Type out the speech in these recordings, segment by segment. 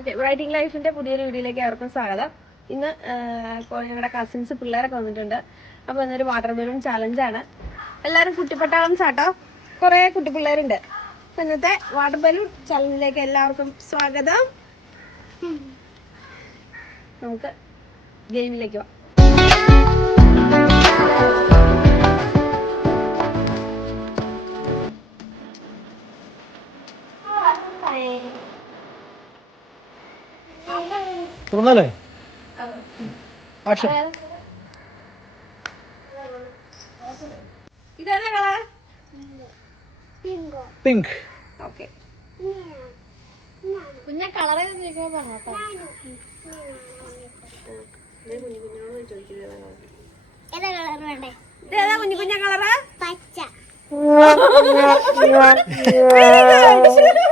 Okay writing ലൈഫിന്റെ പുതിയൊരു വീഡിയോയിലേക്ക് ആർക്കും സ്വാഗതം. ഇന്ന് ഞങ്ങളുടെ കസിൻസ് പിള്ളേരൊക്കെ വന്നിട്ടുണ്ട്. അപ്പോൾ ഇന്നൊരു വാട്ടർ ബലൂൺ ചാലഞ്ചാണ് എല്ലാവരും കുട്ടിപ്പട്ടാളം ചാട്ടോ? കുറേ കുട്ടി പിള്ളേരുണ്ട് അപ്പോൾ ഇന്നത്തെ വാട്ടർ ബലൂൺ ചാലഞ്ചിലേക്ക് എല്ലാവർക്കും സ്വാഗതം. നമുക്ക് ഗെയിമിലേക്ക് പോവാം തുറന്നല്ലേ ആക്ഷൻ പിങ്ക്. ഓക്കെ. കുഞ്ഞ കളറ് ഏതാ കളർ വേണ്ടേ? ഇതേതാ കുഞ്ഞു കുഞ്ഞ കളറ്? പച്ച.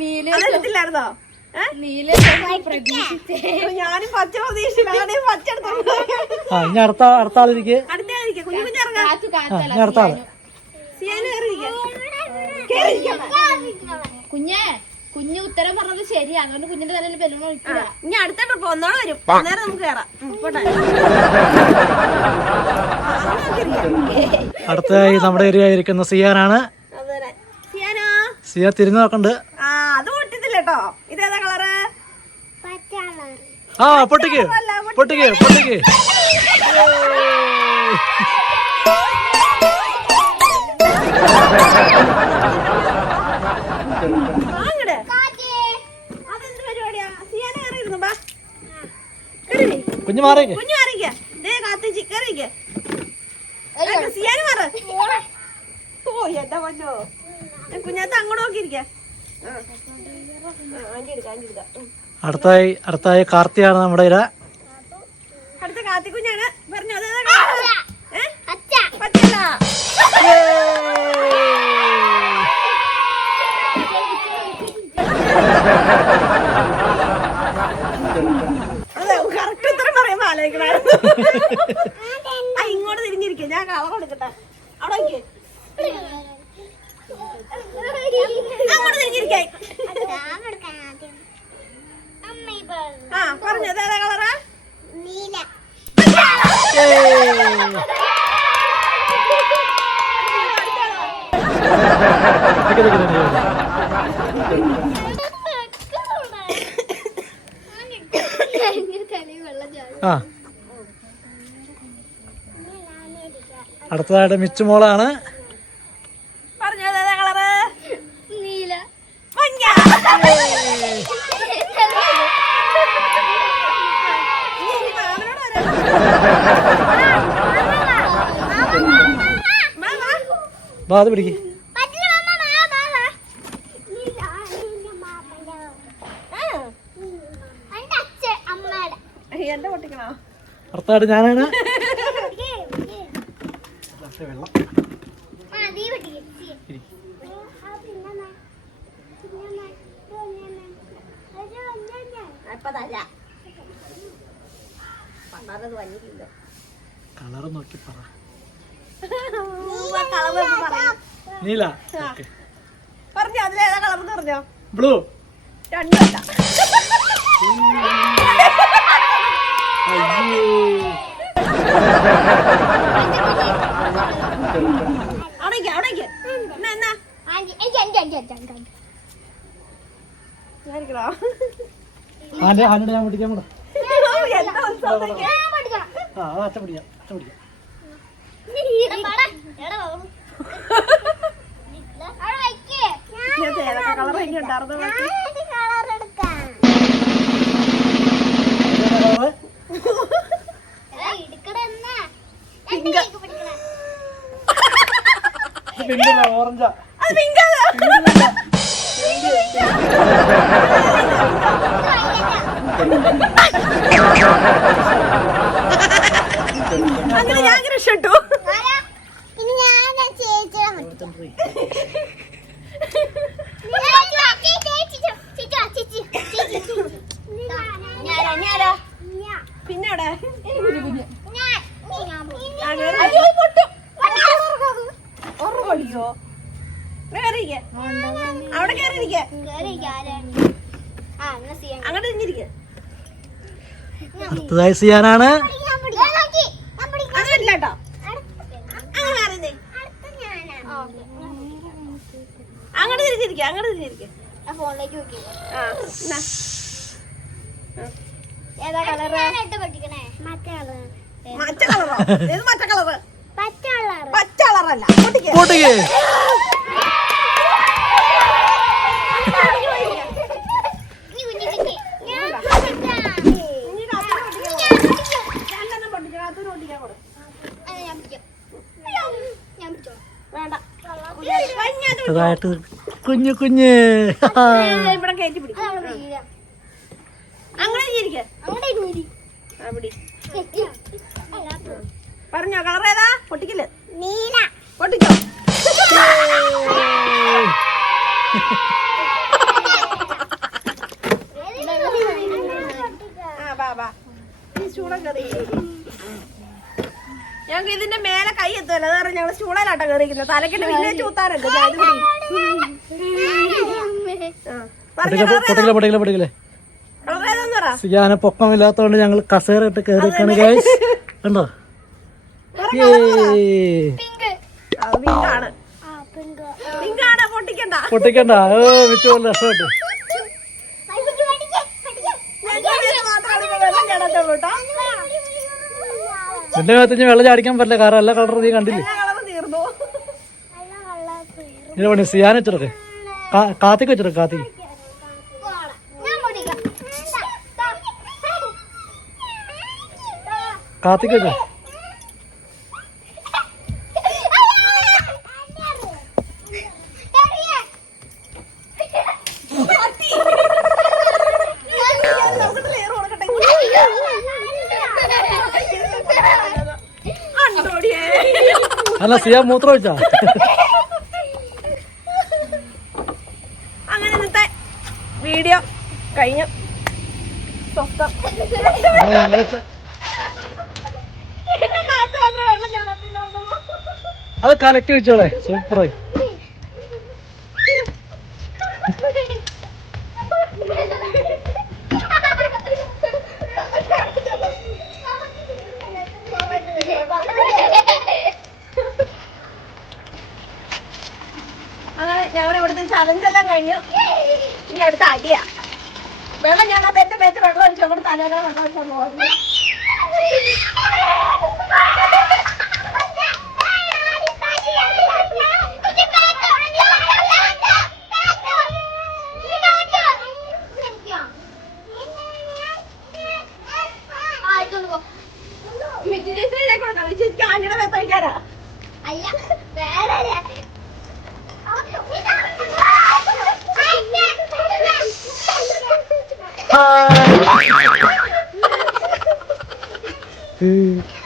നീല അതെടുത്തില്ലായിരുന്നോ ഏ? നീല പ്രതീക്ഷിച്ചേ. ഞാനും പച്ച പച്ച ഇനി അടുത്ത അടുത്ത ആളിരിക്കെ കുഞ്ഞു അടുത്ത ആൾ. കുഞ്ഞെ കുഞ്ഞ് ഉത്തരം പറഞ്ഞത് ശരിയാ. അതുകൊണ്ട് കുഞ്ഞിന്റെ തലയിൽ ബലൂൺ ഇനി അടുത്ത ട്രിപ്പ് വരും. നേരെ നമുക്ക് കയറാം ഉം, അടുത്തതായി നമ്മുടെ ഏരിയ ഇരിക്കുന്ന സിയാനാണ്. സിയ തിരിഞ്ഞു നോക്കണ്ട്. ആ അത് പൊട്ടിത്തില്ല കേട്ടോ ഇതേതാ കളറ്? ആ പൊട്ടിക്ക്. പൊട്ടിക്ക്. പൊട്ടിക്ക് കുഞ്ഞു മാറിക്ക് കുഞ്ഞു മാറിക്ക ദേ കാത്തിച്ചി കയറിക്ക സിയാന് മാറ. ഓ എന്താ പറ്റോ കുഞ്ഞാത്ത അങ്ങോട്ട് നോക്കിയിരിക്ക. അടുത്തായി അടുത്തായി കാർത്തിയാണ് നമ്മുടെ ഇര. അടുത്ത കാത്തി കുഞ്ഞാണ്. പറഞ്ഞു അതെ. കറക്റ്റ് ഉത്തരം പറയുമ്പോ ആലോചിക്കണായിരുന്നു ആ ഇങ്ങോട്ട് തിരിഞ്ഞിരിക്കേ. ഞാൻ കളർ കൊടുക്കട്ടെ. അവിടെ നിക്ക്. അങ്ങോട്ട് തിരിഞ്ഞിരിക്കാൻ ആ പറഞ്ഞു ഏതാ കളറാ? നീല. ആ. അടുത്തതായിട്ട് മിച്ചു വാ അത് പിടിക്ക്. അടുത്തായിട്ട് ഞാനാണ്. വെള്ളം തരാം പണ്ടാറത് വന്നിട്ടില്ല കളർ നോക്കി പറ. നീല. ഓക്കെ. പറഞ്ഞോ അതിലേതാ കളർ എന്ന് പറഞ്ഞോ? ബ്ലൂ. രണ്ടല്ല അവിടേക്ക് അവിടേക്ക്. എന്നാ എന്നാ? ആന്റെ ആന്റെ ഞാൻ പിടിക്കാൻ കൂടെ ആ അത് അച്ഛൻ പിടിക്കാം അച്ഛൻ പിടിക്കാം. ഓറഞ്ചാ. അങ്ങനെ ഞാൻ രക്ഷപ്പെട്ടു. പിന്നെ അവിടെ ഞാൻ അങ്ങനെ അയ്യോ പൊട്ടും അയ്യോ അങ്ങോട്ട് തിരിഞ്ഞിരിക്കുക അടുത്തതായി സിയാനാണ് അങ്ങോട്ട് തിരിഞ്ഞിരിക്കുക അങ്ങോട്ട് തിരിഞ്ഞിരിക്കുക ഫോണിലേക്ക് നോക്കി ആ. എന്നാ. ഏതാ കളറ് മറ്റേ കളറ് മറ്റേ കളറോ മറ്റ കളറ് പച്ച കളറ് പച്ച കളറല്ല പൊട്ടിക്ക്. കൂട്ടുകേ ഇനി കുഞ്ഞി കുഞ്ഞി ഞാൻ ഇനി കാത്തോട് പൊട്ടിക്കാം. രണ്ടെണ്ണം പൊട്ടിക്കാം, കാത്തോട് പൊട്ടിക്കാൻ കൊടു. ഞാൻ പിടിക്കാം ഞാൻ പിടിച്ചോ വേണ്ട കഴിഞ്ഞാട്ട് അടുത്തതായിട്ട് കുഞ്ഞു കുഞ്ഞ് ഇവിടെ കയറ്റി പിടിക്കും അതവിടെ വീഴ അങ്ങനെ ഇരിക്കുക അങ്ങോട്ടേ വീഴി ആ കുഞ്ഞ് പറഞ്ഞോ കളർ ഏതാ? പൊട്ടിക്കില്ല നീല. പൊട്ടിക്കോ ഞങ്ങൾ ചൂടലാട്ടോ കയറിയിരിക്കുന്നത് തലക്കിട്ട് പിന്നെ ചൂത്താറുണ്ട്. പൊട്ടിക്കല പൊട്ടിക്കല പൊട്ടിക്കല സിയാന പൊക്കമില്ലാത്തോണ്ട് ഞങ്ങൾ കസേര ഇട്ട് കയറിക്കാണ് ഗൈസ് കണ്ടോ? പൊട്ടിക്കണ്ട. പോലെ മാത്രമാണ് ഇപ്പൊ വെള്ളം എന്റെ മേത്തഞ്ഞ് വെള്ളം ചാടിക്കാൻ പറ്റില്ല. കാരണം എല്ലാ കളറും നീ കണ്ടില്ലേ? ഇതിന് പണി സിയാന വെച്ചിടക്കെ കാത്തിക്ക് വെച്ചിട്ട് കാത്തിക്ക് കാത്തിക്ക് വെച്ചോ അല്ല സിയാ മൂത്രം വെച്ചാ അങ്ങനെ ഇന്നത്തെ വീഡിയോ കഴിഞ്ഞു. അത് കലക്കി വെച്ചോളെ. സൂപ്പറായി അങ്ങനെ ഞങ്ങൾ ഇവിടുത്തെ ചലഞ്ചെല്ലാം കഴിഞ്ഞു. ഇനി അടുത്ത അടിയാ. വെള്ളം ഞാൻ തെറ്റ് തെറ്റ് വെള്ളം ഒഴിച്ചു അങ്ങോട്ട് തലേനെ വെള്ളം ഒഴിച്ചാൽ പോകുന്നു Hi.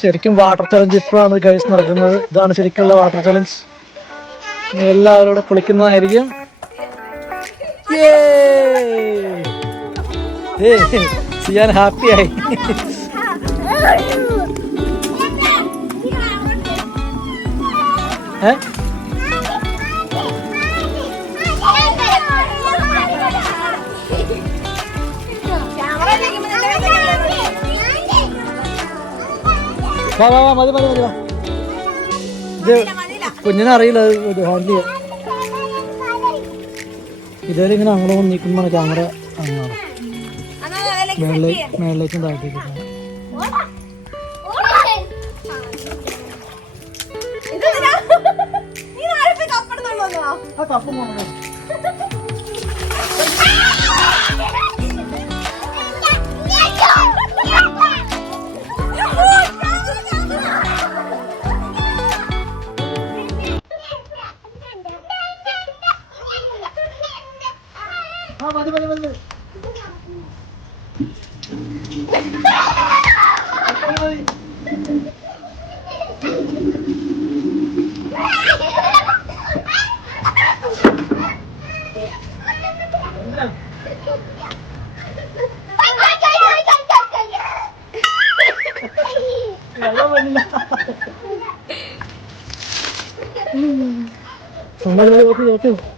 ശരിക്കും വാട്ടർ ചലഞ്ച് ഇപ്പോഴാണ് ഗൈസ് നടക്കുന്നത്. ഇതാണ് ശരിക്കുള്ള വാട്ടർ ചലഞ്ച് എല്ലാവരും കൂടെ കുളിക്കുന്നതായിരിക്കും. സിയാൻ ഹാപ്പിയായി ഏ? വാ വാ വാ മതി മതി മതി വാ. ഇത് കുഞ്ഞിനെ അറിയില്ല ഇത് ഹാൻഡിൽ ചെയ്യാൻ. ഇതുവരെ ഇങ്ങനെ അങ്ങോട്ട് നിൽക്കുമ്പോൾ ക്യാമറ അങ്ങനെയാണ് മേളിലേക്ക് മേളിലേക്കും താഴത്തേക്കും നീ നാളെ പോയി കപ്പെടുന്നുണ്ടോ ആ കപ്പ് നോക്കണം ആ മതി മതി മതി മതി. മതി, മതി. വെള്ളം വന്നില്ല. നമ്മൾ നോക്ക് നോക്ക് അങ്ങനെ